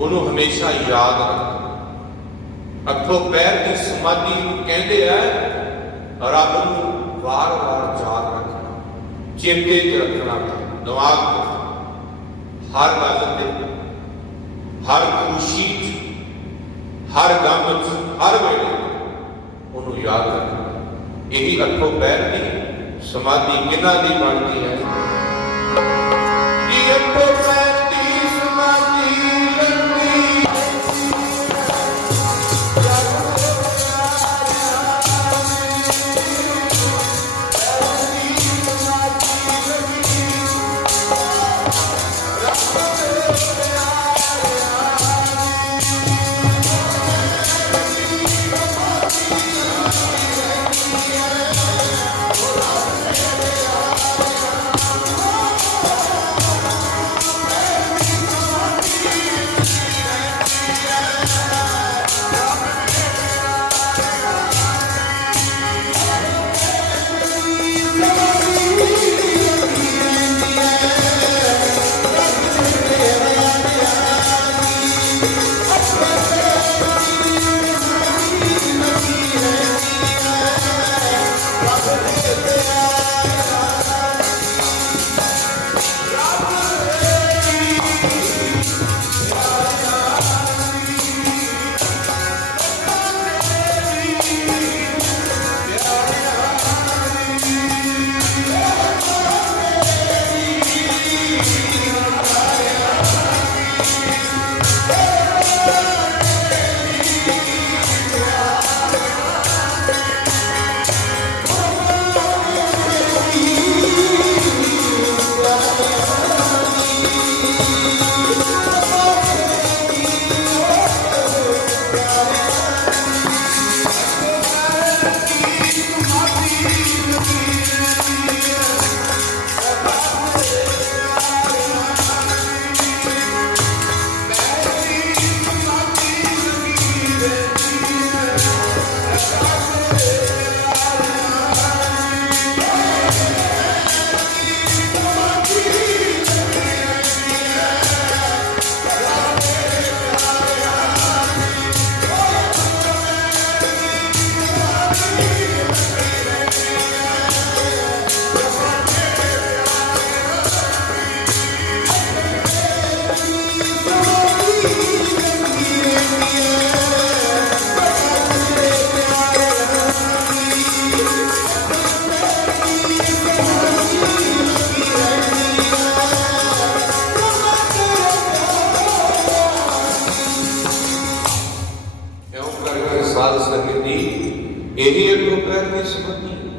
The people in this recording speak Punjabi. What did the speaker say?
ਉਹਨੂੰ ਹਮੇਸ਼ਾ ਯਾਦ ਰੱਖਣਾ ਅੱਖੋਂ ਪੈਰ ਦੀ ਸਮਾਧੀ ਨੂੰ ਕਹਿੰਦੇ ਆ, ਰੱਬ ਨੂੰ ਵਾਰ-ਵਾਰ ਯਾਦ ਰੱਖਣਾ, ਚੇਤੇ 'ਚ ਰੱਖਣਾ, ਦਿਮਾਗ 'ਚ ਹਰ ਗੱਲ ਤੇ, ਹਰ ਖੁਸ਼ੀ 'ਚ, ਹਰ ਗਮ 'ਚ, ਹਰ ਵੇਲੇ ਉਹਨੂੰ ਯਾਦ ਰੱਖਣਾ। ਇਹੀ ਅੱਖੋਂ ਪੈਰ ਦੀ ਸਮਾਧੀ ਕਿਹਨਾਂ ਦੀ ਬਣਦੀ ਹੈ? ਸਾਧ ਸੰਗਤ ਦੀ ਇਹ ਅੱਖੋਂ ਪੈਰ ਦੀ ਸਮਾਧੀ